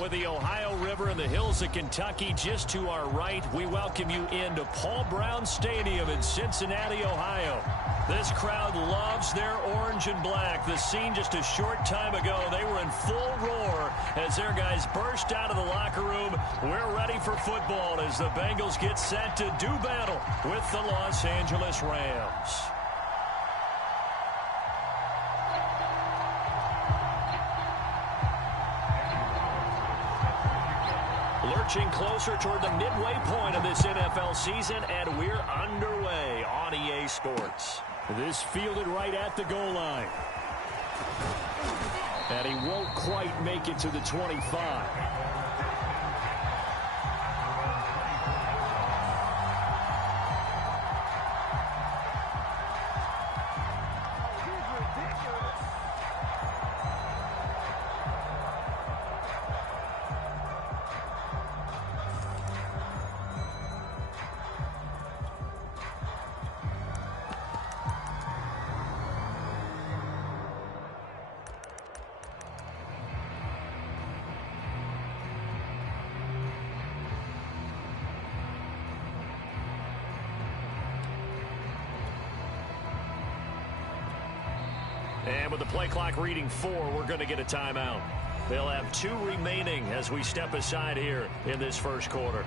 With the Ohio River and the hills of Kentucky just to our right, we welcome you into Paul Brown Stadium in Cincinnati, Ohio. This crowd loves their orange and black. The scene just a short time ago, they were in full roar as their guys burst out of the locker room. We're ready for football as the Bengals get set to do battle with the Los Angeles Rams. Lurching closer toward the midway point of this NFL season, and we're underway on EA Sports. This fielded right at the goal line. And he won't quite make it to the 25. And with the play clock reading 4, we're going to get a timeout. They'll have 2 remaining as we step aside here in this first quarter.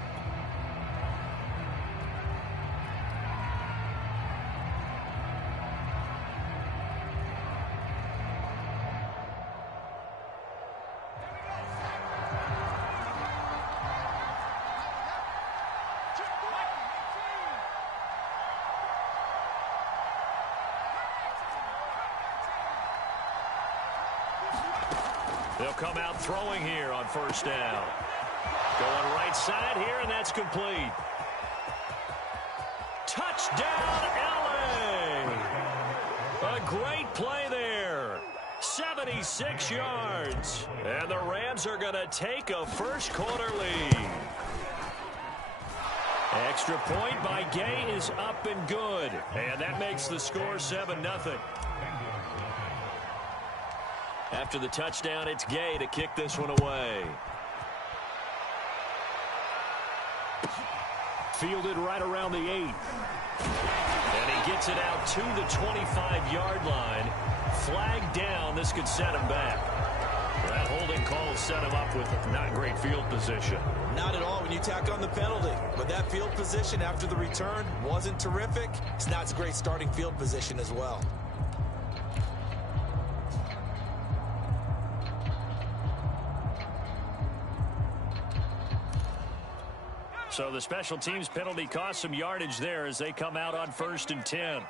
They'll come out throwing here on first down. Going right side here, and that's complete. Touchdown, LA! A great play there. 76 yards. And the Rams are going to take a first quarter lead. Extra point by Gay is up and good. And that makes the score 7-0. After the touchdown, it's Gay to kick this one away. Fielded right around the 8. And he gets it out to the 25-yard line. Flag down. This could set him back. That holding call set him up with not great field position. Not at all when you tack on the penalty. But that field position after the return wasn't terrific. It's not a great starting field position as well. So the special teams penalty cost some yardage there as they come out on 1st and 10.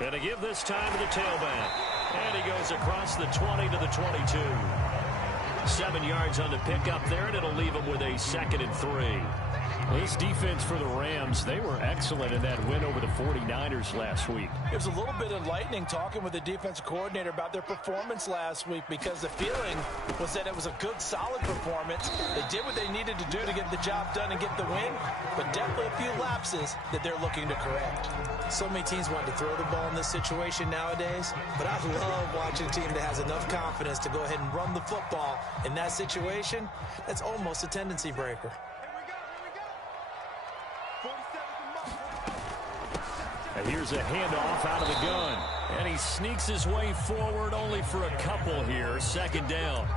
And to give this time to the tailback. And he goes across the 20 to the 22. 7 yards on the pickup there, and it'll leave him with a 2nd and 3. This defense for the Rams, they were excellent in that win over the 49ers last week. It was a little bit enlightening talking with the defensive coordinator about their performance last week because the feeling was that it was a good, solid performance. They did what they needed to do to get the job done and get the win, but definitely a few lapses that they're looking to correct. So many teams want to throw the ball in this situation nowadays, but I love watching a team that has enough confidence to go ahead and run the football. In that situation, that's almost a tendency breaker. And here's a handoff out of the gun. And he sneaks his way forward only for a couple here. 2nd down.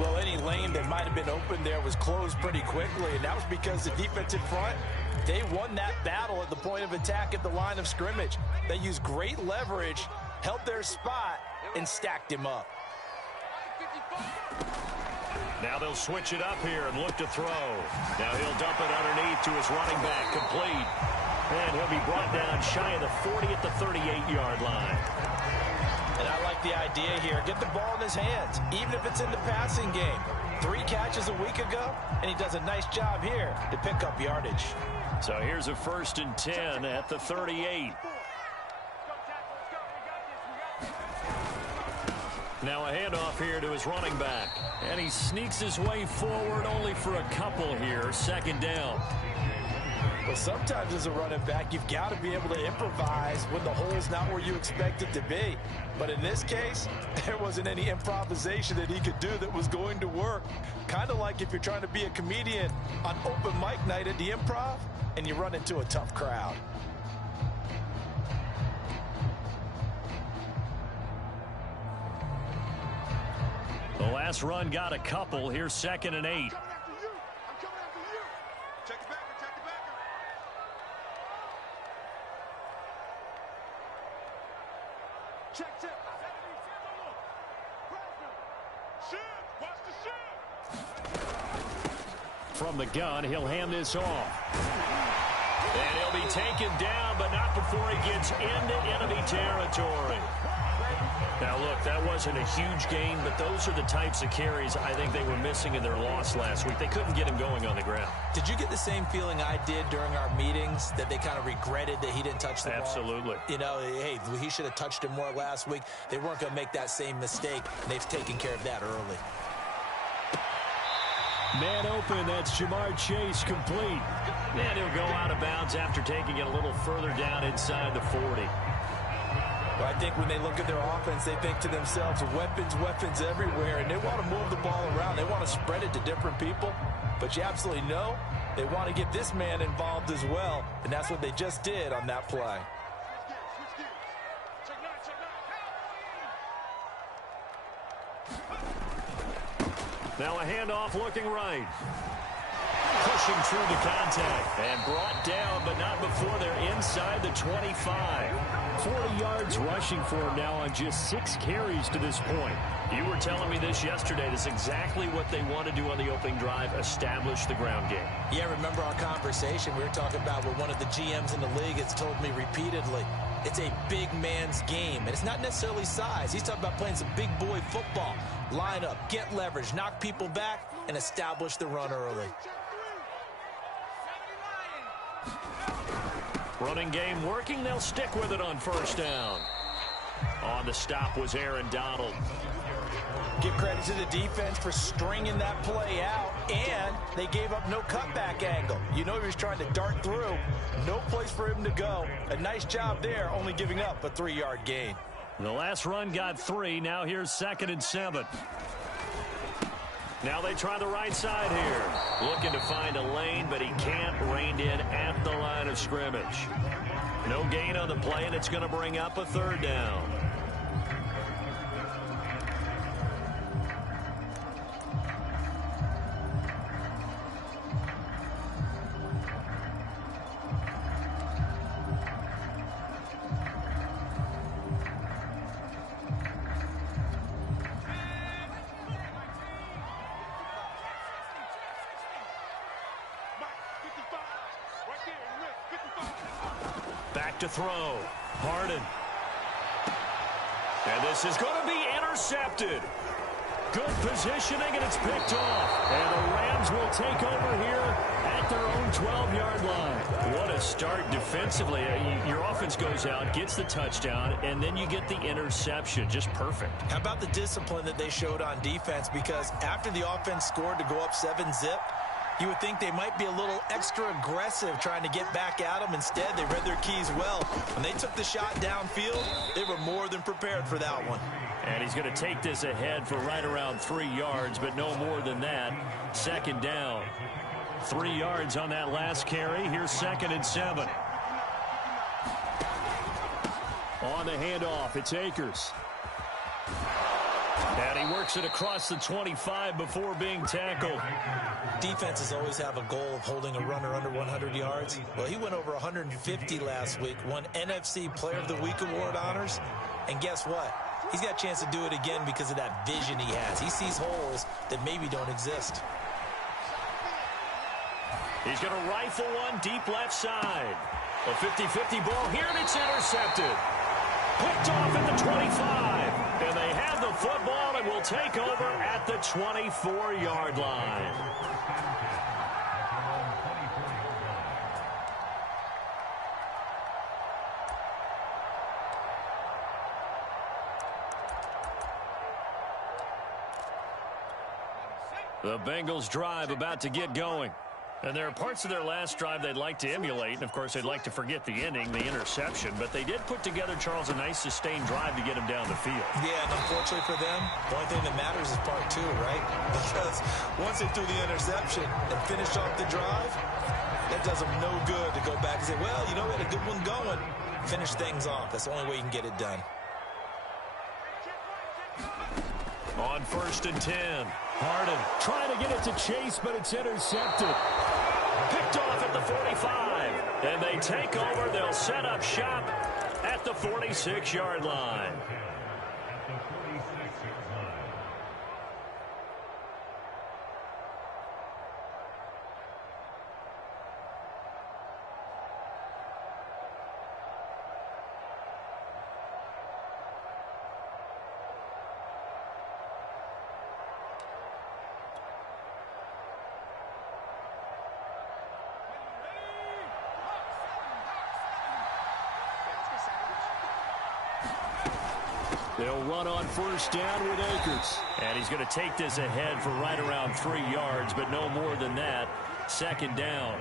Well, any lane that might have been open there was closed pretty quickly, and that was because the defensive front, they won that battle at the point of attack at the line of scrimmage. They used great leverage, held their spot, and stacked him up. Now they'll switch it up here and look to throw. Now he'll dump it underneath to his running back, complete. And he'll be brought down shy of the 40 at the 38-yard line. And I like the idea here. Get the ball in his hands, even if it's in the passing game. 3 catches a week ago, and he does a nice job here to pick up yardage. So here's a 1st and 10 at the 38. Now a handoff here to his running back. And he sneaks his way forward only for a couple here. 2nd down. Well, sometimes as a running back, you've got to be able to improvise when the hole's not where you expect it to be. But in this case, there wasn't any improvisation that he could do that was going to work. Kind of like if you're trying to be a comedian on open mic night at the Improv and you run into a tough crowd. The last run got a couple. Here's 2nd and 8. From the gun, he'll hand this off. And he'll be taken down, but not before he gets into enemy territory. Now, look, that wasn't a huge gain, but those are the types of carries I think they were missing in their loss last week. They couldn't get him going on the ground. Did you get the same feeling I did during our meetings, that they kind of regretted that he didn't touch the ball? Absolutely. You know, hey, he should have touched it more last week. They weren't going to make that same mistake, and they've taken care of that early. Man open, that's Jamar Chase complete. And he'll go out of bounds after taking it a little further down inside the 40. Well, I think when they look at their offense, they think to themselves, weapons, weapons everywhere, and they want to move the ball around. They want to spread it to different people, but you absolutely know they want to get this man involved as well, and that's what they just did on that play. Now a handoff looking right. Pushing through the contact and brought down, but not before they're inside the 25. 40 yards rushing for him now on just 6 carries to this point. You were telling me this yesterday. This is exactly what they want to do on the opening drive, establish the ground game. Yeah, remember our conversation we were talking about with one of the GMs in the league has told me repeatedly, it's a big man's game, and it's not necessarily size. He's talking about playing some big boy football. Line up, get leverage, knock people back, and establish the run early. Running game working. They'll stick with it on 1st down. On the stop was Aaron Donald. Give credit to the defense for stringing that play out, and they gave up no cutback angle. You know he was trying to dart through. No place for him to go. A nice job there, only giving up a 3-yard gain. The last run got 3. Now here's 2nd and 7. Now they try the right side here. Looking to find a lane, but he can't. Reined in at the line of scrimmage. No gain on the play, and it's going to bring up a 3rd down. Back to throw. Harden. And this is going to be intercepted. Good positioning, and it's picked off. And the Rams will take over here at their own 12-yard line. What a start defensively. Your offense goes out, gets the touchdown, and then you get the interception. Just perfect. How about the discipline that they showed on defense? Because after the offense scored to go up 7-zip, you would think they might be a little extra aggressive trying to get back at them. Instead, they read their keys well. When they took the shot downfield, they were more than prepared for that one. And he's going to take this ahead for right around 3 yards, but no more than that. 2nd down. 3 yards on that last carry. Here's 2nd and 7. On the handoff, it's Akers. And he works it across the 25 before being tackled. Defenses always have a goal of holding a runner under 100 yards. Well, he went over 150 last week, won NFC Player of the Week award honors. And guess what? He's got a chance to do it again because of that vision he has. He sees holes that maybe don't exist. He's going to rifle one deep left side. A 50-50 ball here, and it's intercepted. Picked off at the 25. And they have the football and will take over at the 24-yard line. The Bengals drive about to get going. And there are parts of their last drive they'd like to emulate, and, of course, they'd like to forget the inning, the interception. But they did put together, Charles, a nice sustained drive to get him down the field. Yeah, and unfortunately for them, the only thing that matters is part two, right? Because once they threw the interception and finished off the drive, that does them no good to go back and say, well, you know, we had a good one going. Finish things off. That's the only way you can get it done. On 1st and 10. Harden trying to get it to Chase, but it's intercepted. Picked off at the 45. And they take over. They'll set up shop at the 46-yard line. They'll run on 1st down with Akers. And he's going to take this ahead for right around 3 yards, but no more than that. 2nd down.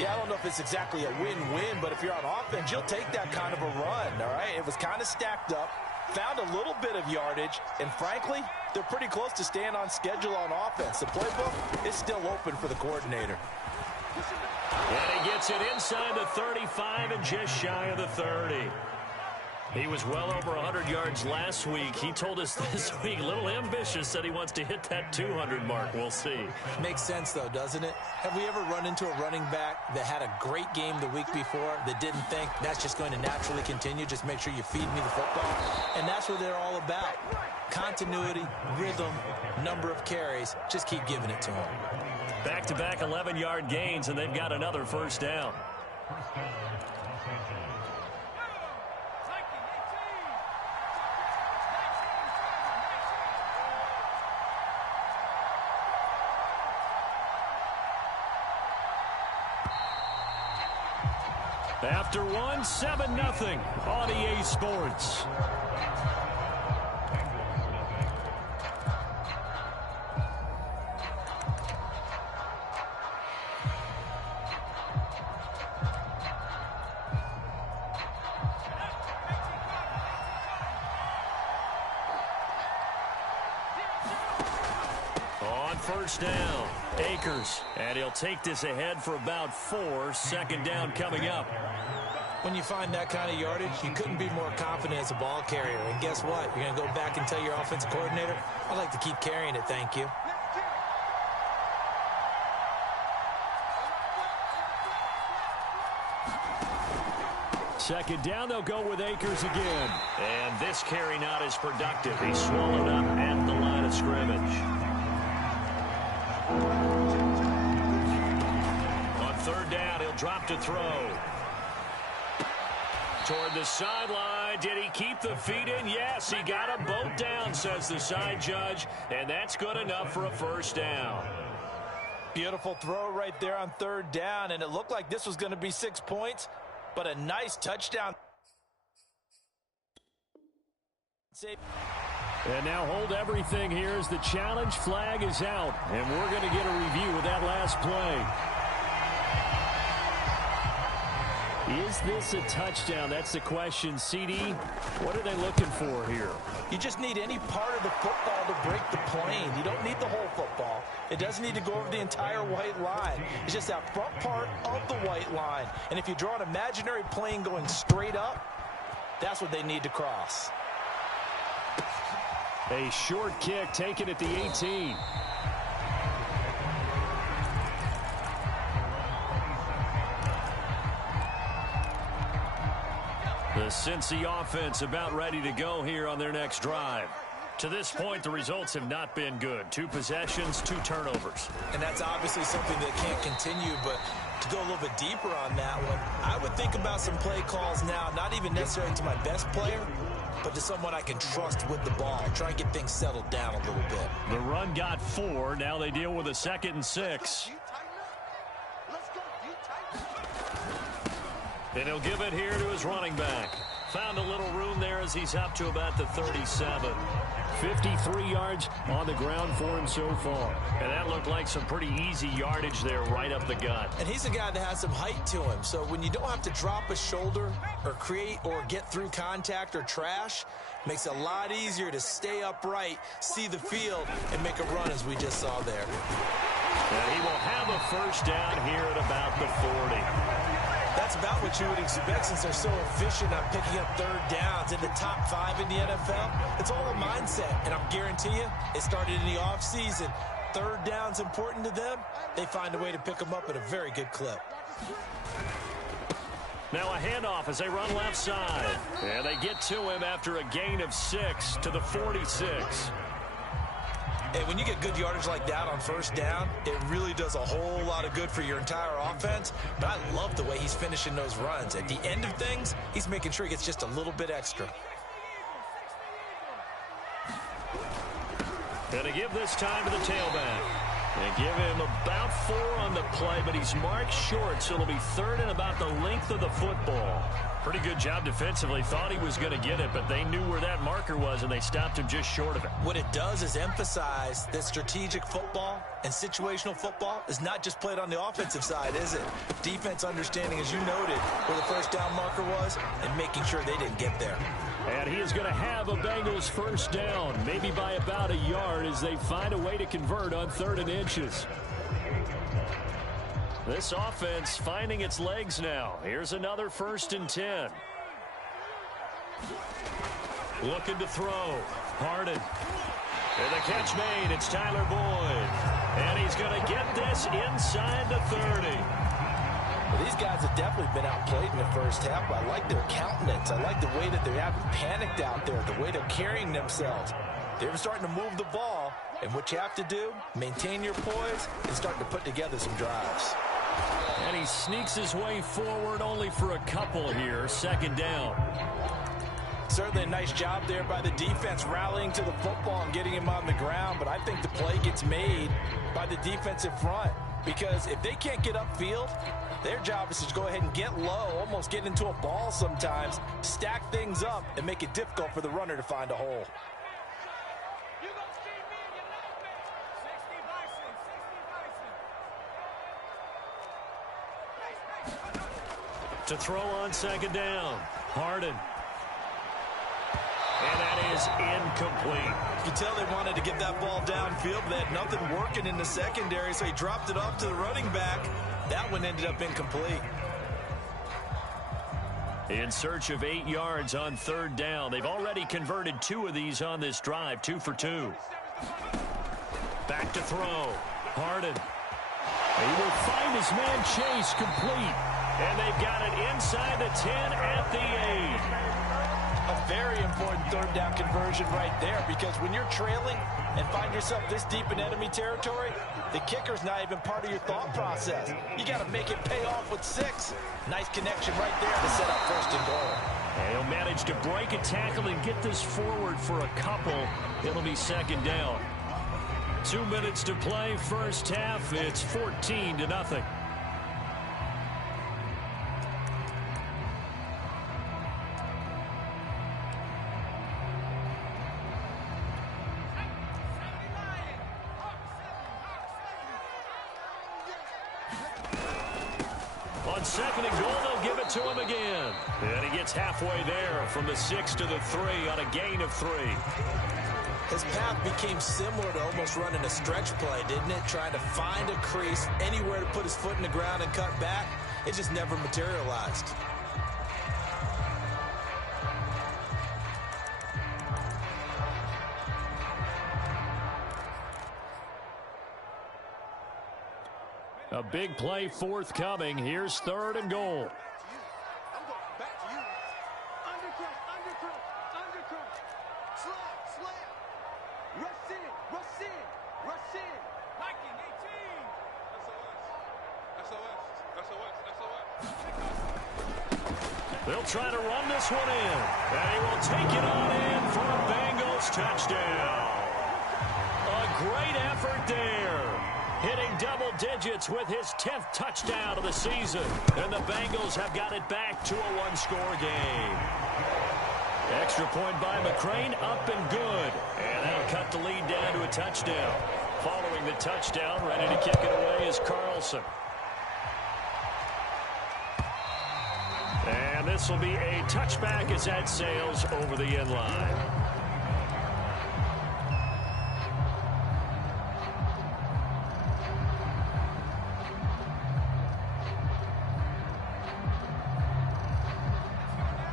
Yeah, I don't know if it's exactly a win-win, but if you're on offense, you'll take that kind of a run, all right? It was kind of stacked up, found a little bit of yardage, and frankly, they're pretty close to staying on schedule on offense. The playbook is still open for the coordinator. And he gets it inside the 35 and just shy of the 30. He was well over 100 yards last week. He told us this week, a little ambitious, said he wants to hit that 200 mark. We'll see. Makes sense, though, doesn't it? Have we ever run into a running back that had a great game the week before that didn't think that's just going to naturally continue? Just make sure you feed me the football. And that's what they're all about. Continuity, rhythm, number of carries. Just keep giving it to them. Back-to-back 11-yard gains, and they've got another 1st down. After one, 7-0 on EA Sports. On 1st down, Akers, and he'll take this ahead for about 4. 2nd down coming up. When you find that kind of yardage, you couldn't be more confident as a ball carrier. And guess what? You're going to go back and tell your offensive coordinator, I'd like to keep carrying it, thank you. Second down, they'll go with Akers again. And this carry not as productive. He's swallowed up at the line of scrimmage. On 3rd down, he'll drop to throw. Toward the sideline. Did he keep the feet in? Yes, he got a boat down, says the side judge. And that's good enough for a 1st down. Beautiful throw right there on 3rd down, and it looked like this was going to be 6 points, but a nice touchdown. And now hold everything here as the challenge flag is out. And we're going to get a review of that last play. Is this a touchdown? That's the question. CD, what are they looking for here? You just need any part of the football to break the plane. You don't need the whole football. It doesn't need to go over the entire white line. It's just that front part of the white line. And if you draw an imaginary plane going straight up, that's what they need to cross. A short kick taken at the 18. The Cincy offense about ready to go here on their next drive. To this point, the results have not been good. 2 possessions, 2 turnovers. And that's obviously something that can't continue, but to go a little bit deeper on that one, I would think about some play calls now, not even necessarily to my best player, but to someone I can trust with the ball. Try and get things settled down a little bit. The run got 4. Now they deal with a 2nd and 6. And he'll give it here to his running back. Found a little room there as he's up to about the 37. 53 yards on the ground for him so far. And that looked like some pretty easy yardage there right up the gut. And he's a guy that has some height to him. So when you don't have to drop a shoulder or create or get through contact or trash, makes it a lot easier to stay upright, see the field, and make a run as we just saw there. And he will have a first down here at about the 40. That's about what you would expect since they're so efficient on picking up third downs in the top 5 in the NFL. It's all a mindset, and I'm guarantee you, it started in the offseason. Third down's important to them. They find a way to pick them up at a very good clip. Now a handoff as they run left side. And they get to him after a gain of 6 to the 46. Hey, when you get good yardage like that on first down, it really does a whole lot of good for your entire offense. But I love the way he's finishing those runs. At the end of things, he's making sure he gets just a little bit extra. Going to give this time to the tailback. And give him about 4 on the play, but he's marked short, so it'll be third and about the length of the football. Pretty good job defensively. Thought he was going to get it, but they knew where that marker was, and they stopped him just short of it. What it does is emphasize that strategic football and situational football is not just played on the offensive side, is it? Defense understanding, as you noted, where the first down marker was and making sure they didn't get there. And he is going to have a Bengals first down, maybe by about a yard as they find a way to convert on 3rd and inches. This offense finding its legs now. Here's another 1st and 10. Looking to throw. Harden. And the catch made. It's Tyler Boyd. And he's going to get this inside the 30. Well, these guys have definitely been outplayed in the first half, but I like their countenance. I like the way that they haven't panicked out there, the way they're carrying themselves. They're starting to move the ball, and what you have to do, maintain your poise and start to put together some drives. And he sneaks his way forward only for a couple here. 2nd down. Certainly a nice job there by the defense rallying to the football and getting him on the ground, but I think the play gets made by the defensive front because if they can't get upfield, their job is to go ahead and get low, almost get into a ball sometimes, stack things up, and make it difficult for the runner to find a hole. To throw on 2nd down. Harden. And that is incomplete. You can tell they wanted to get that ball downfield, but they had nothing working in the secondary, so he dropped it off to the running back. That one ended up incomplete. In search of 8 yards on 3rd down. They've already converted 2 of these on this drive, 2 for 2. Back to throw. Harden. He will find his man Chase complete. And they've got it inside the 10 at the 8. A very important 3rd down conversion right there because when you're trailing and find yourself this deep in enemy territory, the kicker's not even part of your thought process. You got to make it pay off with 6. Nice connection right there to set up 1st and goal. And he'll manage to break a tackle and get this forward for a couple. It'll be 2nd down. 2 minutes to play, first half. It's 14-0. On 2nd and goal, they'll give it to him again. And he gets halfway there from the 6 to the 3 on a gain of 3. His path became similar to almost running a stretch play, didn't it? Trying to find a crease, anywhere to put his foot in the ground and cut back. It just never materialized. A big play forthcoming. Here's 3rd and goal. They'll try to run this one in. And he will take it on in for a Bengals touchdown. A great effort there. Hitting double digits with his 10th touchdown of the season. And the Bengals have got it back to a 1-score game. Extra point by McCrane, up and good. And that'll cut the lead down to a touchdown. Following the touchdown, ready to kick it away is Carlson. And this will be a touchback as that sails over the end line.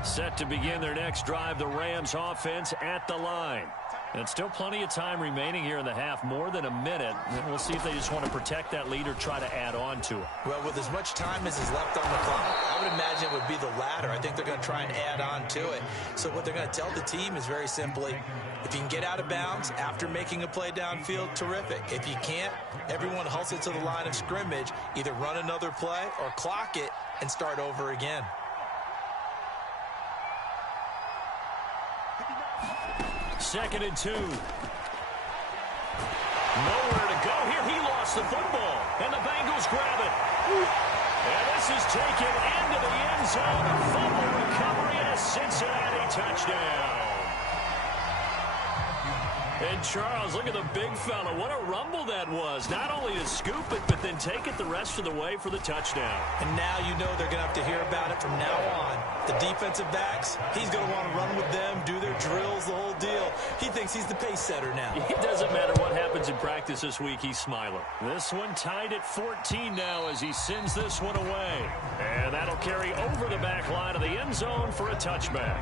Set to begin their next drive, the Rams offense at the line. And still plenty of time remaining here in the half, more than a minute. And we'll see if they just want to protect that lead or try to add on to it. Well, with as much time as is left on the clock, I would imagine it would be the latter. I think they're going to try and add on to it. So what they're going to tell the team is very simply, if you can get out of bounds after making a play downfield, terrific. If you can't, everyone hustle to the line of scrimmage, either run another play or clock it and start over again. Second and 2. Nowhere to go here. He lost the football, and the Bengals grab it. And this is taken into the end zone. A fumble recovery and a Cincinnati touchdown. And Charles, look at the big fella. What a rumble that was. Not only to scoop it, but then take it the rest of the way for the touchdown. And now you know they're going to have to hear about it from now on. The defensive backs, he's going to want to run with them, do their drills, the whole deal. He thinks he's the pace setter now. It doesn't matter what happens in practice this week, he's smiling. This one tied at 14 now as he sends this one away. And that'll carry over the back line of the end zone for a touchback.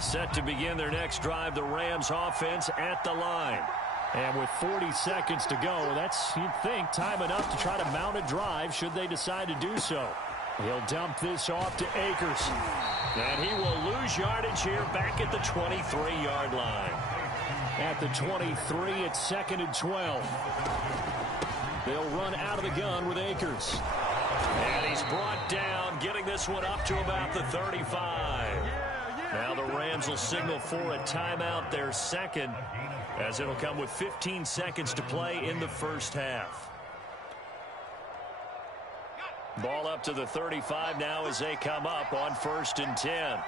Set to begin their next drive, the Rams offense at the line. And with 40 seconds to go, that's, you'd think, time enough to try to mount a drive should they decide to do so. He'll dump this off to Akers. And he will lose yardage here back at the 23-yard line. At the 23, it's 2nd and 12. They'll run out of the gun with Akers. And he's brought down, getting this one up to about the 35. Now the Rams will signal for a timeout, their second, as it'll come with 15 seconds to play in the first half. Ball up to the 35 now as they come up on 1st and 10.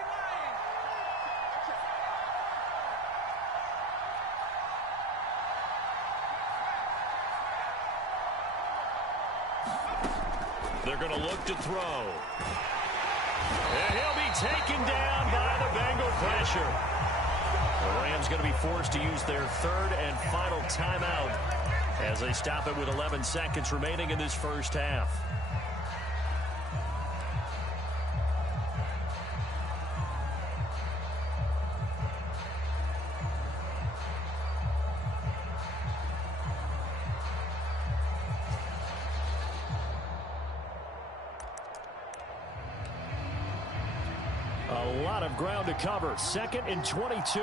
They're going to look to throw. And he'll be taken down by the Bengal pressure. The Rams going to be forced to use their 3rd and final timeout as they stop it with 11 seconds remaining in this first half. A lot of ground to cover. 2nd and 22.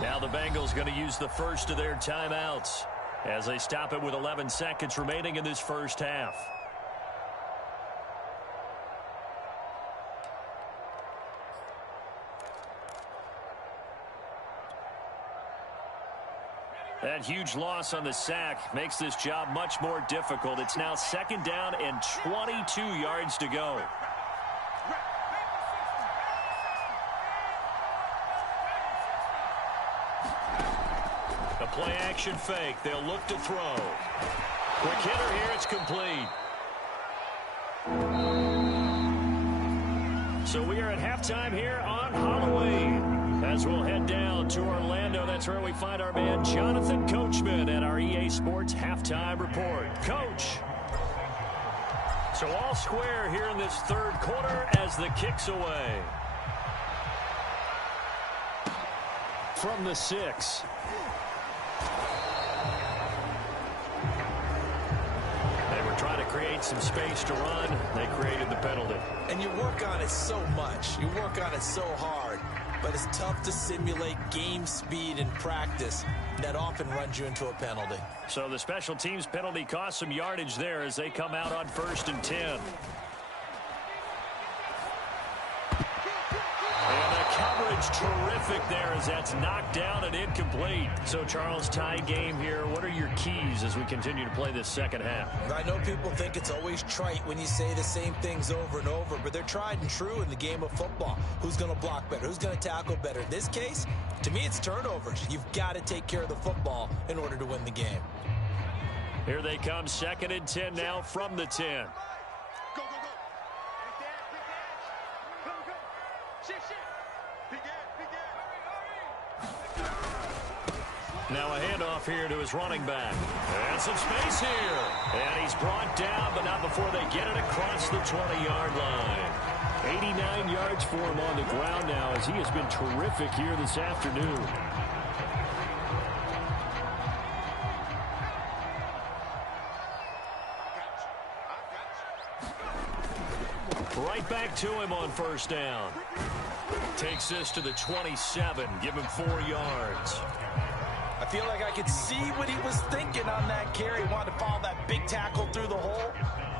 Now the Bengals going to use the first of their timeouts as they stop it with 11 seconds remaining in this first half. That huge loss on the sack makes this job much more difficult. It's now 2nd down and 22 yards to go. A play action fake. They'll look to throw. Quick hitter here. It's complete. So we are at halftime here on Halloween. As we'll head down to Orlando, that's where we find our man Jonathan Coachman at our EA Sports Halftime Report. Coach. So all square here in this 3rd quarter as the kick's away. From the 6. They were trying to create some space to run. They created the penalty. And you work on it so much. You work on it so hard. but it's tough to simulate game speed in practice. That often runs you into a penalty. So the special teams penalty cost some yardage there as they come out on 1st and 10. And the coverage terrific there as that's knocked down and incomplete. So, Charles, tie game here. What are your keys as we continue to play this second half? I know people think it's always trite when you say the same things over and over, but they're tried and true in the game of football. Who's going to block better? Who's going to tackle better? In this case, to me, it's turnovers. You've got to take care of the football in order to win the game. Here they come, 2nd and 10 now from the 10. Now a handoff here to his running back. And some space here. And he's brought down, but not before they get it across the 20-yard line. 89 yards for him on the ground now as he has been terrific here this afternoon. Right back to him on 1st down. Takes this to the 27. Give him 4 yards. I feel like I could see what he was thinking on that carry. Wanted to follow that big tackle through the hole.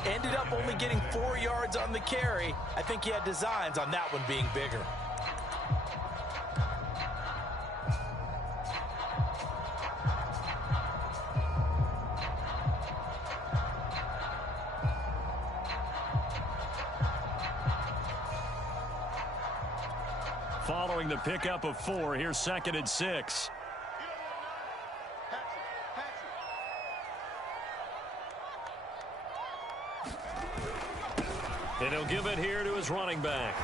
Ended up only getting 4 yards on the carry. I think he had designs on that one being bigger. Following the pickup of 4, here's 2nd and 6. And he'll give it here to his running back.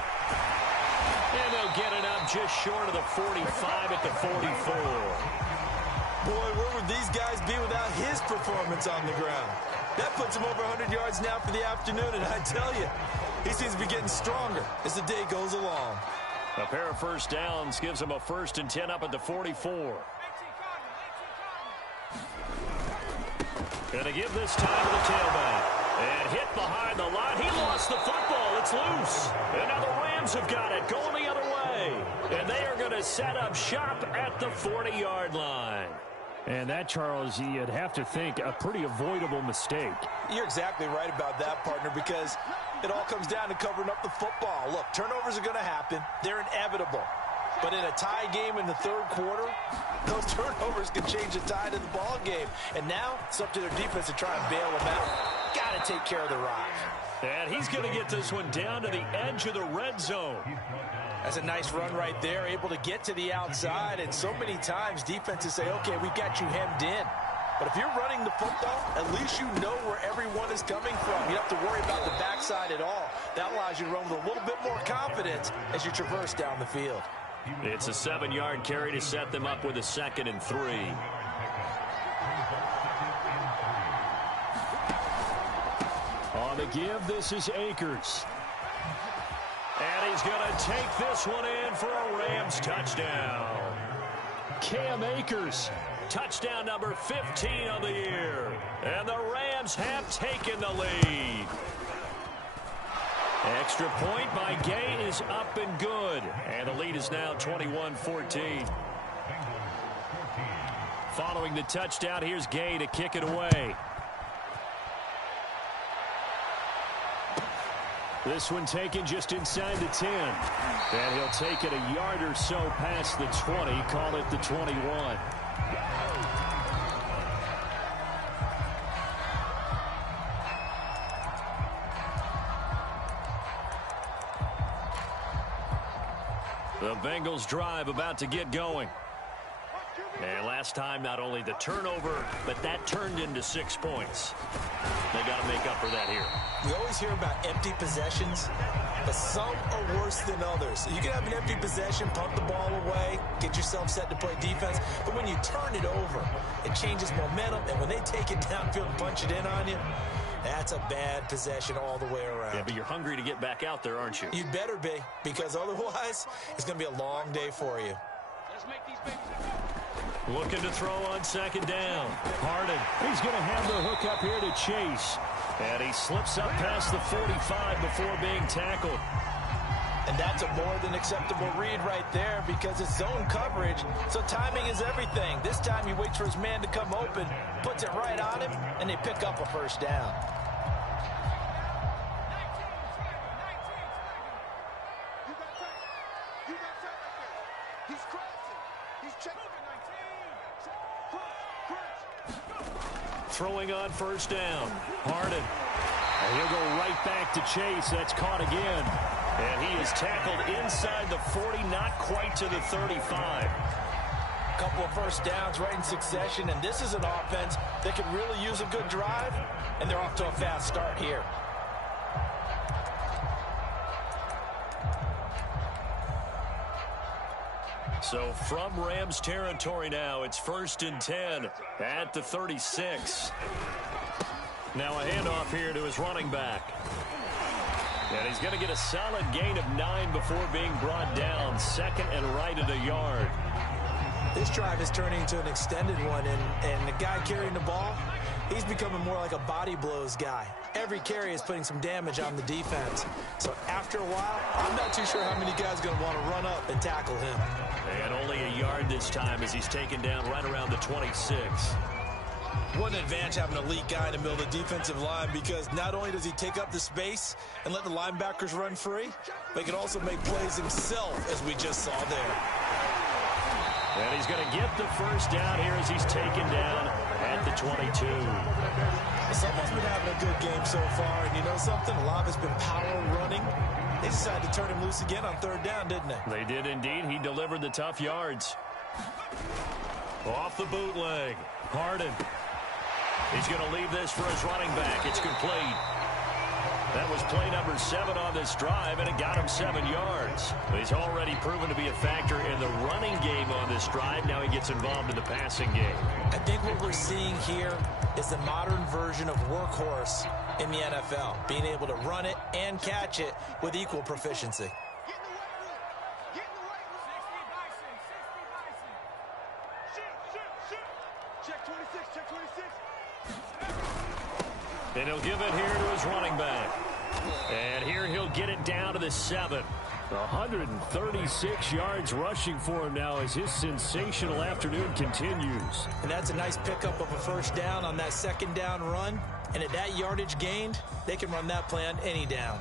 And they'll get it up just short of the 45 at the 44. Boy, where would these guys be without his performance on the ground? That puts him over 100 yards now for the afternoon, and I tell you, he seems to be getting stronger as the day goes along. A pair of 1st downs gives him a 1st and 10 up at the 44. Gonna give this time to the tailback. And hit behind the line. He lost the football. It's loose. And now the Rams have got it going the other way. And they are going to set up shop at the 40-yard line. And that, Charles, you'd have to think a pretty avoidable mistake. You're exactly right about that, partner, because it all comes down to covering up the football. Look, turnovers are going to happen. They're inevitable. But in a tie game in the 3rd quarter, those turnovers can change the tide of the ball game. And now it's up to their defense to try and bail them out. Got to take care of the rock. And he's going to get this one down to the edge of the red zone. That's a nice run right there, able to get to the outside. And so many times defenses say, okay, we've got you hemmed in. But if you're running the football, at least you know where everyone is coming from. You don't have to worry about the backside at all. That allows you to run with a little bit more confidence as you traverse down the field. It's a 7-yard carry to set them up with a 2nd and 3. On the give, this is Akers. And he's going to take this one in for a Rams touchdown. Cam Akers, touchdown number 15 of the year. And the Rams have taken the lead. Extra point by Gay is up and good. And the lead is now 21-14. Following the touchdown, here's Gay to kick it away. This one taken just inside the 10. And he'll take it a yard or so past the 20. Call it the 21. The Bengals drive about to get going. And last time, not only the turnover, but that turned into 6 points. They got to make up for that here. We always hear about empty possessions, but some are worse than others. You can have an empty possession, pump the ball away, get yourself set to play defense, but when you turn it over, it changes momentum, and when they take it downfield and punch it in on you, that's a bad possession all the way around. Yeah, but you're hungry to get back out there, aren't you? You better be, because otherwise, it's going to be a long day for you. Let's make these babies. Looking to throw on 2nd down. Harden, he's going to have the hook up here to Chase. And he slips up past the 45 before being tackled. And that's a more than acceptable read right there because it's zone coverage, so timing is everything. This time he waits for his man to come open, puts it right on him, and they pick up a first down. Throwing on first down. Harden. And he'll go right back to Chase. That's caught again. And he is tackled inside the 40, not quite to the 35. A couple of first downs right in succession, and this is an offense that could really use a good drive, and they're off to a fast start here. So from Rams territory now, it's 1st and 10 at the 36. Now a handoff here to his running back. And he's going to get a solid gain of 9 before being brought down. 2nd and right at a yard. This drive is turning into an extended one, and the guy carrying the ball, he's becoming more like a body blows guy. Every carry is putting some damage on the defense. So after a while, I'm not too sure how many guys are going to want to run up and tackle him. And only a yard this time as he's taken down right around the 26. What an advantage having an elite guy in the middle of the defensive line, because not only does he take up the space and let the linebackers run free, but he can also make plays himself, as we just saw there. And he's going to get the first down here as he's taken down at the 22. Someone's been having a good game so far, and you know something? A lot of it's been power running. They decided to turn him loose again on 3rd down, didn't they? They did indeed. He delivered the tough yards. Off the bootleg. Harden. He's going to leave this for his running back. It's complete. That was play number 7 on this drive, and it got him 7 yards. He's already proven to be a factor in the running game on this drive. Now he gets involved in the passing game. I think what we're seeing here is the modern version of workhorse in the NFL, being able to run it and catch it with equal proficiency. And he'll give it here to his running back. And here he'll get it down to the 7. 136 yards rushing for him now as his sensational afternoon continues. And that's a nice pickup of a first down on that 2nd down run. And at that yardage gained, they can run that play on any down.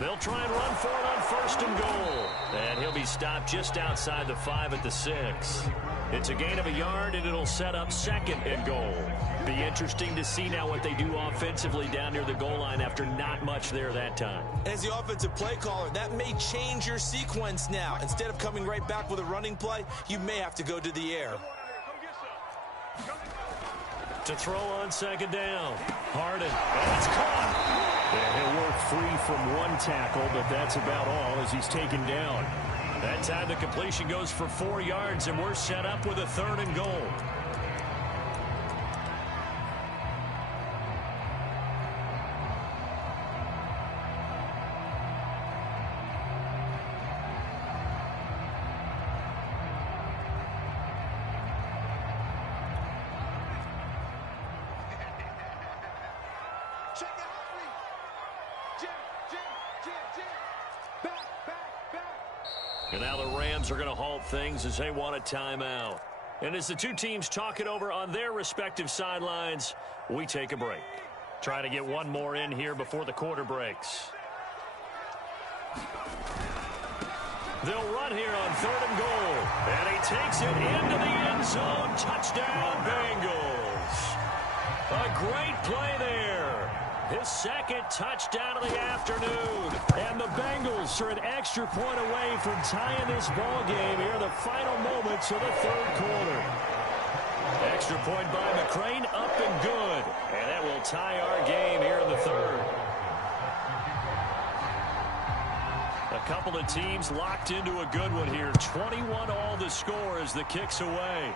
They'll try and run for it on 1st and goal. And he'll be stopped just outside the 5 at the 6. It's a gain of a yard, and it'll set up 2nd and goal. Be interesting to see now what they do offensively down near the goal line after not much there that time. As the offensive play caller, that may change your sequence now. Instead of coming right back with a running play, you may have to go to the air. To throw on 2nd down. Harden. And it's caught. And he'll work free from one tackle, but that's about all as he's taken down. That time the completion goes for 4 yards, and we're set up with a 3rd and goal. And now the Rams are going to halt things as they want a timeout. And as the two teams talk it over on their respective sidelines, we take a break. Try to get one more in here before the quarter breaks. They'll run here on 3rd and goal. And he takes it into the end zone. Touchdown, Bengals. A great play there. His 2nd touchdown of the afternoon. And the Bengals are an extra point away from tying this ball game here in the final moments of the 3rd quarter. Extra point by McCrane, up and good. And that will tie our game here in the 3rd. A couple of teams locked into a good one here. 21 all the score as the kick's away.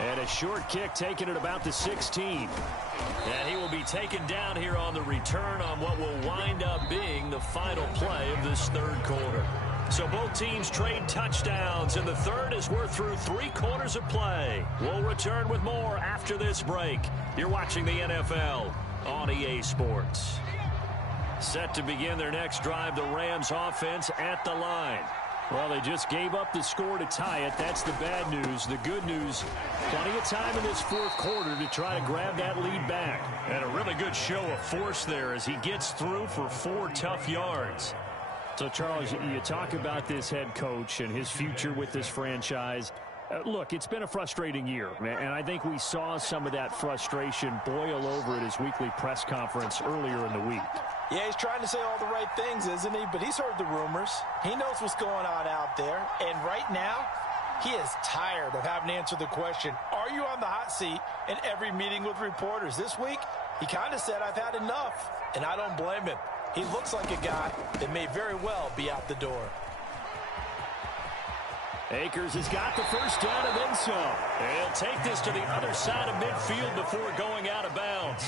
And a short kick taken at about the 16. And he will be taken down here on the return on what will wind up being the final play of this 3rd quarter. So both teams trade touchdowns, and the third as we're through 3 quarters of play. We'll return with more after this break. You're watching the NFL on EA Sports. Set to begin their next drive, the Rams offense at the line. Well, they just gave up the score to tie it. That's the bad news. The good news, plenty of time in this fourth quarter to try to grab that lead back. And a really good show of force there as he gets through for 4 tough yards. So, Charles, you talk about this head coach and his future with this franchise. Look, it's been a frustrating year, and I think we saw some of that frustration boil over at his weekly press conference earlier in the week. Yeah, he's trying to say all the right things, isn't he? But he's heard the rumors. He knows what's going on out there. And right now, he is tired of having to answer the question, are you on the hot seat in every meeting with reporters? This week, he kind of said, I've had enough. And I don't blame him. He looks like a guy that may very well be out the door. Akers has got the first down and then some. He'll take this to the other side of midfield before going out of bounds.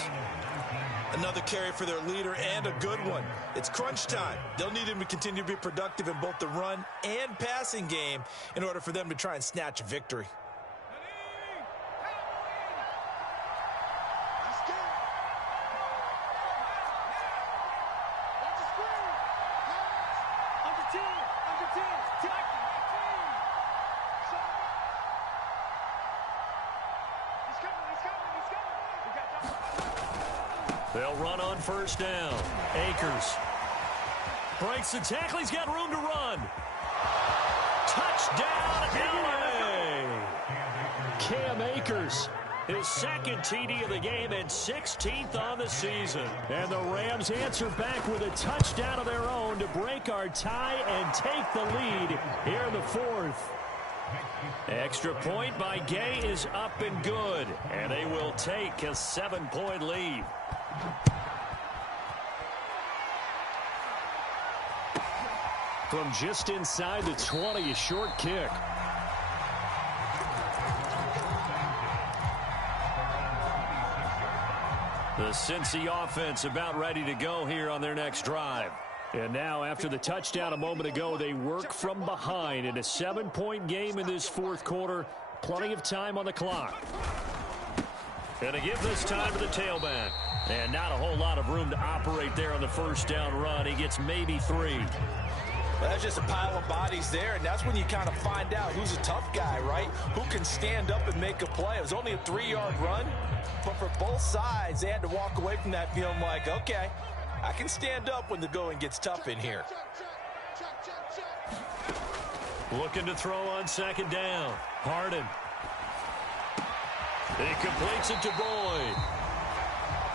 Another carry for their leader and a good one. It's crunch time. They'll need him to continue to be productive in both the run and passing game in order for them to try and snatch a victory. They'll run on first down. Akers breaks the tackle. He's got room to run. Touchdown, LA! Cam Akers, his second TD of the game and 16th on the season. And the Rams answer back with a touchdown of their own to break our tie and take the lead here in the fourth. Extra point by Gay is up and good, and they will take a 7-point lead. From just inside the 20, a short kick. The Cincy offense about ready to go here on their next drive. And now, after the touchdown a moment ago, they work from behind in a 7-point game in this fourth quarter. Plenty of time on the clock. And to give this time to the tailback. And not a whole lot of room to operate there on the first down run. He gets maybe 3. Well, that's just a pile of bodies there, and that's when you kind of find out who's a tough guy, right? Who can stand up and make a play. It was only a 3-yard run, but for both sides, they had to walk away from that feeling like, okay, I can stand up when the going gets tough in here. Looking to throw on second down. Harden. He completes it to Boyd.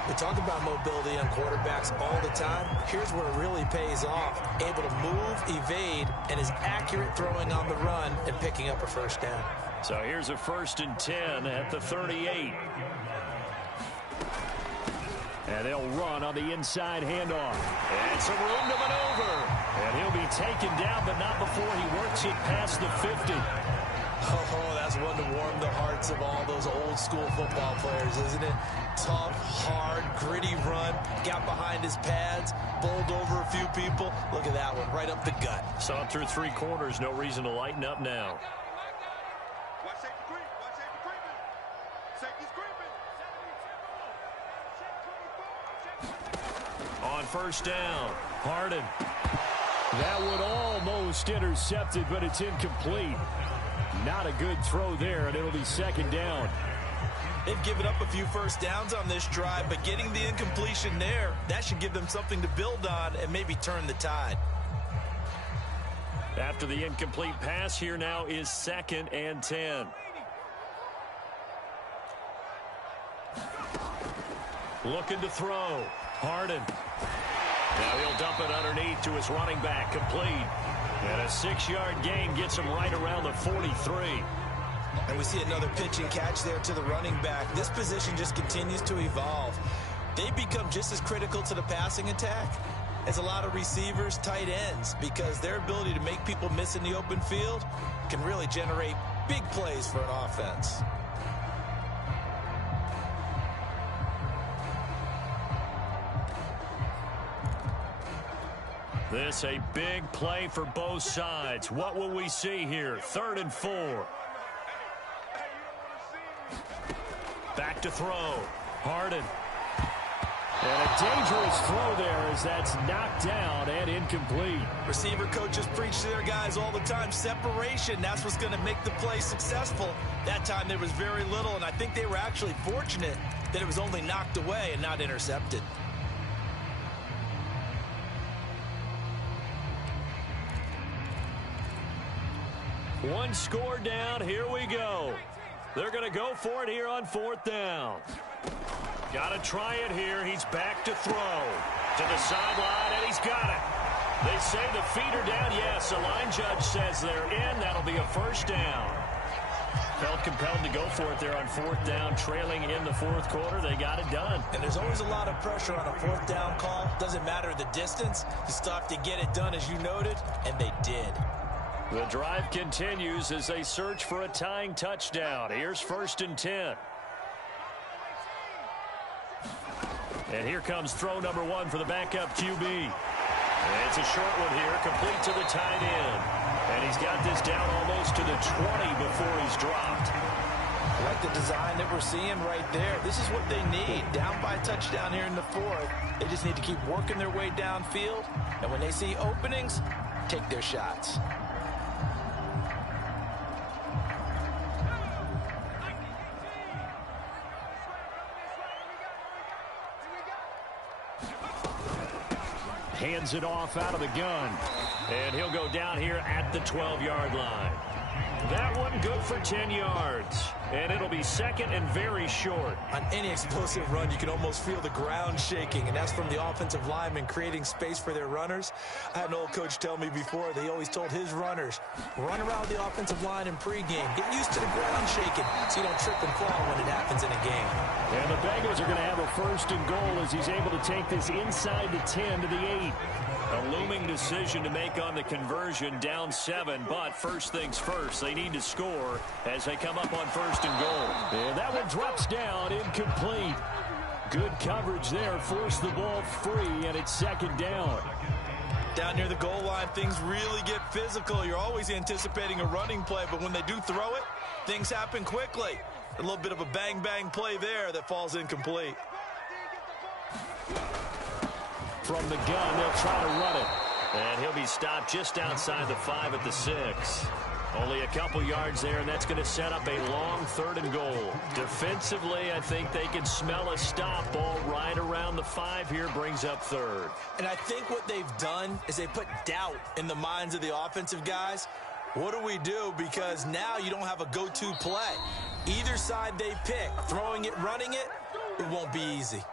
We talk about mobility on quarterbacks all the time. Here's where it really pays off. Able to move, evade, and is accurate throwing on the run and picking up a first down. So here's a 1st and 10 at the 38. And they'll run on the inside handoff. And some room to maneuver. And he'll be taken down, but not before he works it past the 50. Oh, that's one to warm the hearts of all those old school football players, isn't it? Tough, hard, gritty run. Got behind his pads, bowled over a few people. Look at that one, right up the gut. Saw it through 3 quarters. No reason to lighten up now. On first down, Harden. That one almost intercepted, but it's incomplete. Not a good throw there, and it'll be second down. They've given up a few first downs on this drive, but getting the incompletion there, that should give them something to build on and maybe turn the tide. After the incomplete pass, here now is 2nd and 10. Looking to throw. Harden. Now he'll dump it underneath to his running back, complete. And a 6-yard gain gets him right around the 43. And we see another pitch and catch there to the running back. This position just continues to evolve. They become just as critical to the passing attack as a lot of receivers, tight ends, because their ability to make people miss in the open field can really generate big plays for an offense. This a big play for both sides. What will we see here? 3rd and 4. Back to throw. Harden. And a dangerous throw there as that's knocked down and incomplete. Receiver coaches preach to their guys all the time. Separation, that's what's going to make the play successful. That time there was very little, and I think they were actually fortunate that it was only knocked away and not intercepted. One score down. Here we go. They're going to go for it here on 4th down. Got to try it here. He's back to throw. To the sideline, and he's got it. They say the feet are down. Yes, the line judge says they're in. That'll be a 1st down. Felt compelled to go for it there on 4th down. Trailing in the 4th quarter. They got it done. And there's always a lot of pressure on a 4th down call. Doesn't matter the distance. You still have to get it done, as you noted, and they did. The drive continues as they search for a tying touchdown. Here's 1st and 10. And here comes throw number 1 for the backup QB. And it's a short one here, complete to the tight end. And he's got this down almost to the 20 before he's dropped. I like the design that we're seeing right there. This is what they need. Down by a touchdown here in the 4th. They just need to keep working their way downfield. And when they see openings, take their shots. Hands it off out of the gun. And he'll go down here at the 12-yard line. That one good for 10 yards. And it'll be 2nd and very short. On any explosive run, you can almost feel the ground shaking, and that's from the offensive linemen creating space for their runners. I had an old coach tell me before, they always told his runners, run around the offensive line in pregame. Get used to the ground shaking so you don't trip and fall when it happens in a game. And the Bengals are going to have a 1st and goal as he's able to take this inside the 10 to the 8. A looming decision to make on the conversion, down 7, but first things first, they need to score as they come up on 1st and goal. And that one drops down, incomplete. Good coverage there, forced the ball free, and it's 2nd down. Down near the goal line, things really get physical. You're always anticipating a running play, but when they do throw it, things happen quickly. A little bit of a bang-bang play there that falls incomplete. From the gun, they'll try to run it. And he'll be stopped just outside the 5 at the 6. Only a couple yards there, and that's going to set up a long 3rd and goal. Defensively, I think they can smell a stop. Ball right around the 5 here, brings up 3rd. And I think what they've done is they put doubt in the minds of the offensive guys. What do we do? Because now you don't have a go-to play. Either side they pick, throwing it, running it, it won't be easy.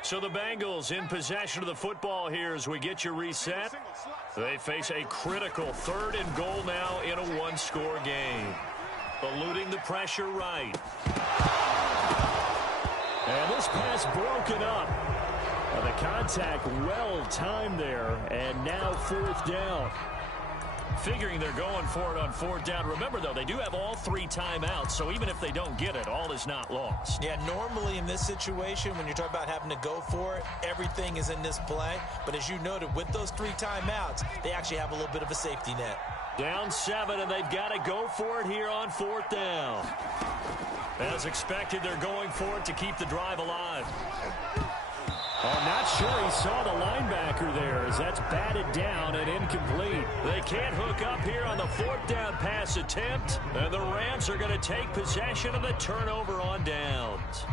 So the Bengals in possession of the football here as we get you reset. They face a critical 3rd and goal now in a 1-score game. Eluding the pressure right. And this pass broken up. And the contact well timed there. And now 4th down. Figuring they're going for it on 4th down. Remember, though, they do have all 3 timeouts, so even if they don't get it, all is not lost. Yeah, normally in this situation, when you're talking about having to go for it, everything is in this play. But as you noted, with those 3 timeouts, they actually have a little bit of a safety net. Down 7, and they've got to go for it here on 4th down. As expected, they're going for it to keep the drive alive. I'm not sure he saw the linebacker there as that's batted down and incomplete. They can't hook up here on the 4th down pass attempt, and the Rams are going to take possession of the turnover on downs.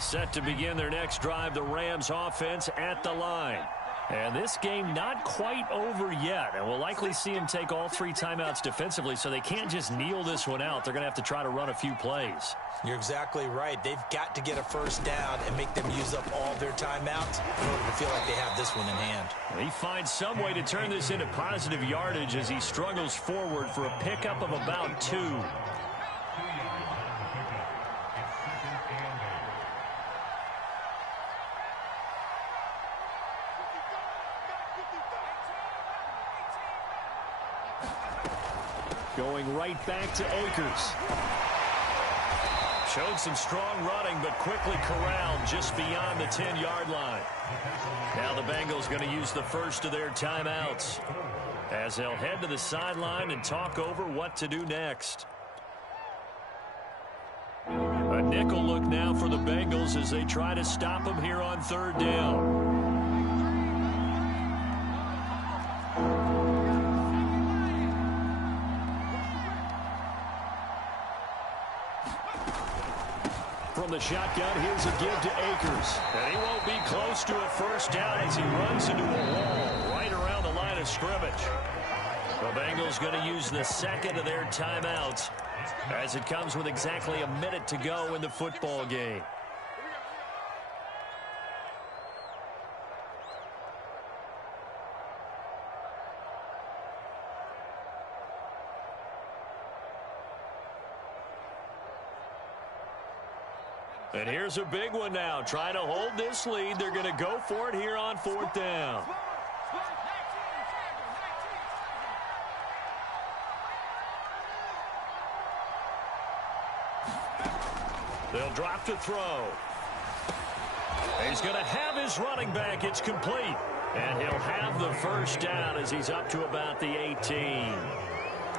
Set to begin their next drive, the Rams offense at the line. And this game not quite over yet, and we'll likely see him take all 3 timeouts defensively, so they can't just kneel this one out. They're going to have to try to run a few plays. You're exactly right. They've got to get a 1st down and make them use up all their timeouts in order to feel like they have this one in hand. He finds some way to turn this into positive yardage as he struggles forward for a pickup of about 2. Going right back to Akers. Showed some strong running, but quickly corralled just beyond the 10-yard line. Now the Bengals going to use the first of their timeouts as they'll head to the sideline and talk over what to do next. A nickel look now for the Bengals as they try to stop them here on third down. From the shotgun, here's a give to Akers. And he won't be close to a first down as he runs into a wall right around the line of scrimmage. The Bengals going to use the second of their timeouts as it comes with exactly a minute to go in the football game. And here's a big one now. Trying to hold this lead. They're going to go for it here on fourth down. They'll drop to throw. He's going to have his running back. It's complete. And he'll have the first down as he's up to about the 18.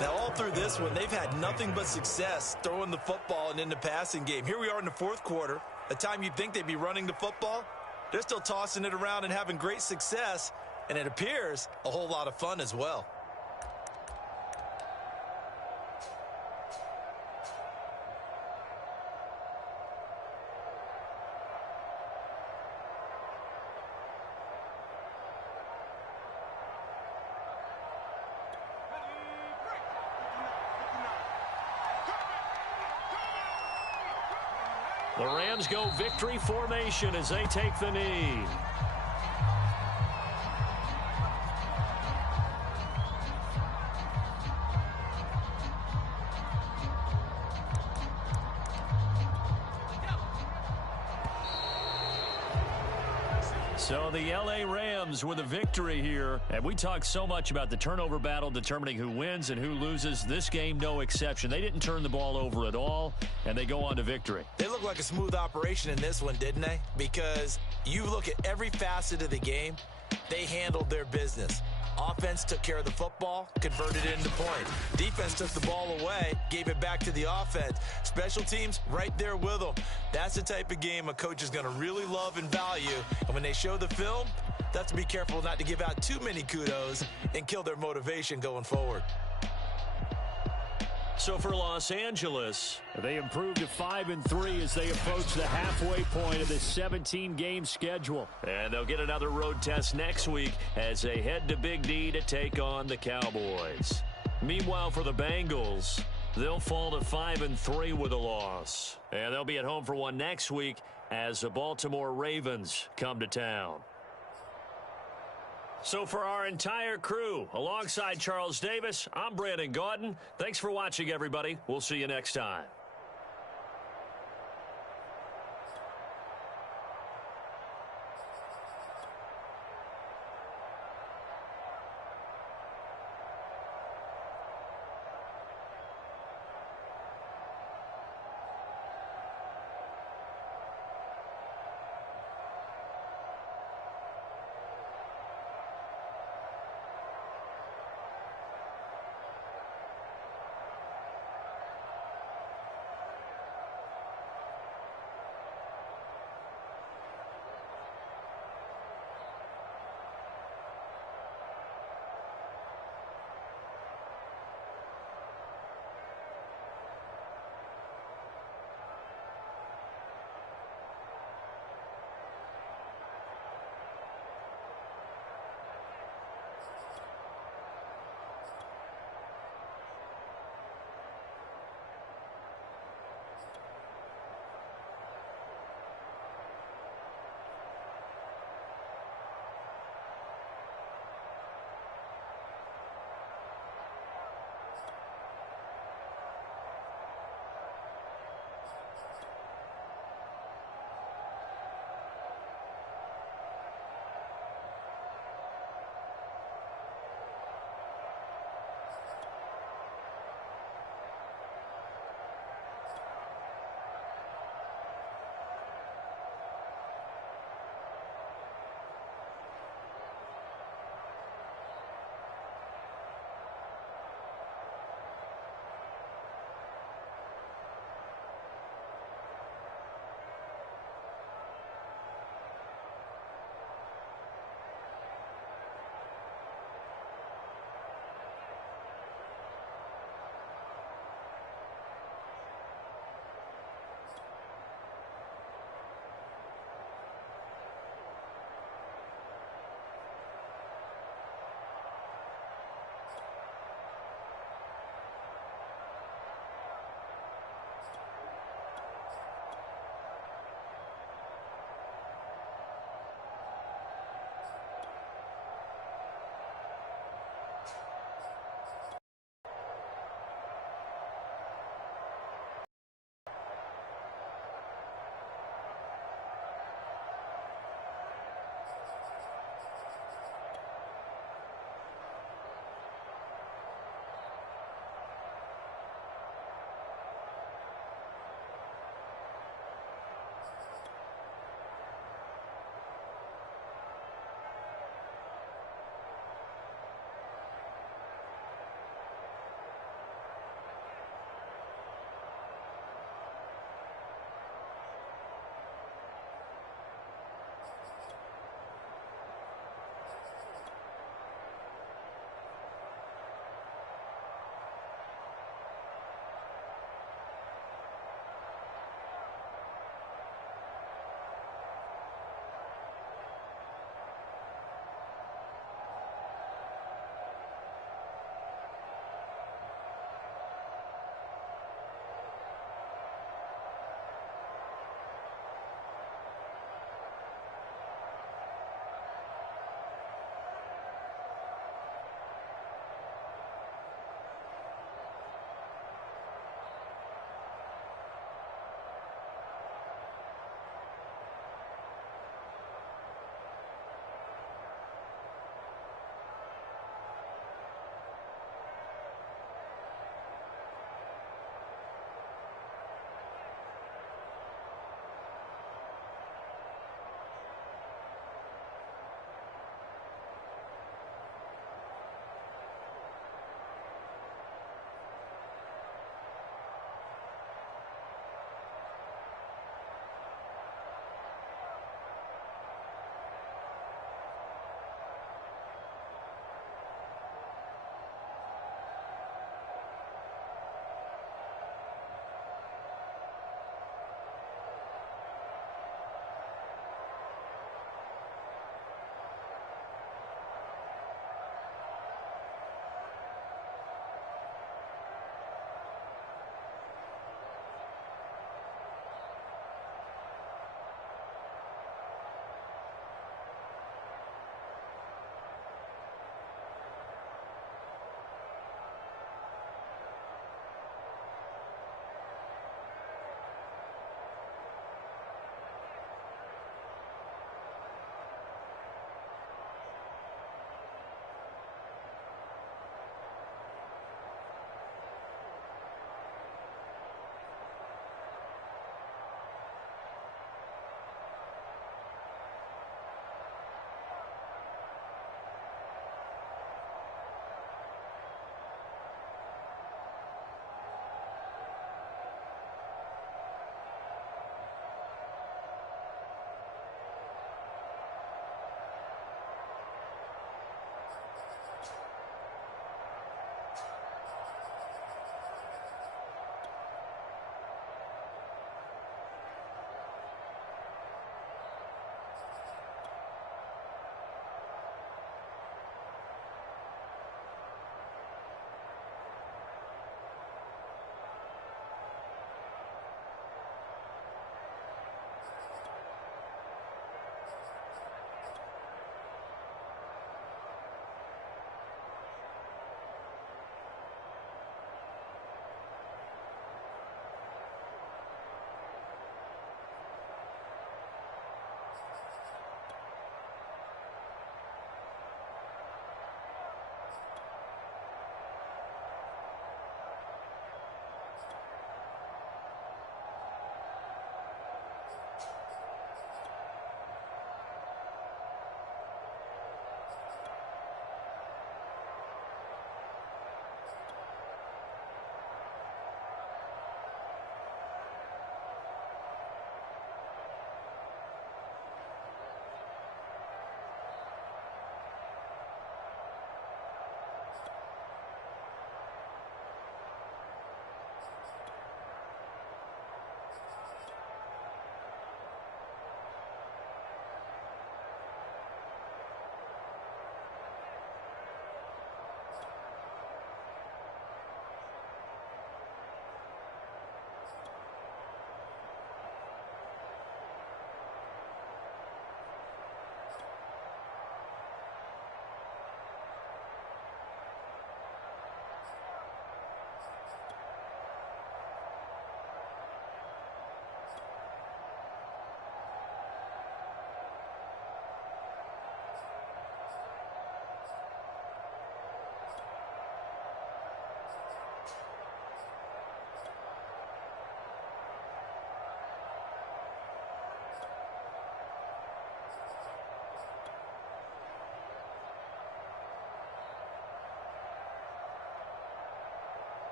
Now, all through this one, they've had nothing but success throwing the football and in the passing game. Here we are in the fourth quarter. A time you'd think they'd be running the football. They're still tossing it around and having great success. And it appears a whole lot of fun as well. The Rams go victory formation as they take the knee. So the L.A. Rams with a victory here. And we talked so much about the turnover battle determining who wins and who loses. This game, no exception. They didn't turn the ball over at all, and they go on to victory. They look like a smooth operation in this one, didn't they? Because you look at every facet of the game, they handled their business. Offense took care of the football, converted it into points. Defense took the ball away, gave it back to the offense. Special teams, right there with them. That's the type of game a coach is going to really love and value. And when they show the film, they have to be careful not to give out too many kudos and kill their motivation going forward. So for Los Angeles, they improved to 5-3 as they approach the halfway point of this 17-game schedule. And they'll get another road test next week as they head to Big D to take on the Cowboys. Meanwhile, for the Bengals, they'll fall to 5-3 with a loss. And they'll be at home for one next week as the Baltimore Ravens come to town. So for our entire crew, alongside Charles Davis, I'm Brandon Gaudin. Thanks for watching, everybody. We'll see you next time.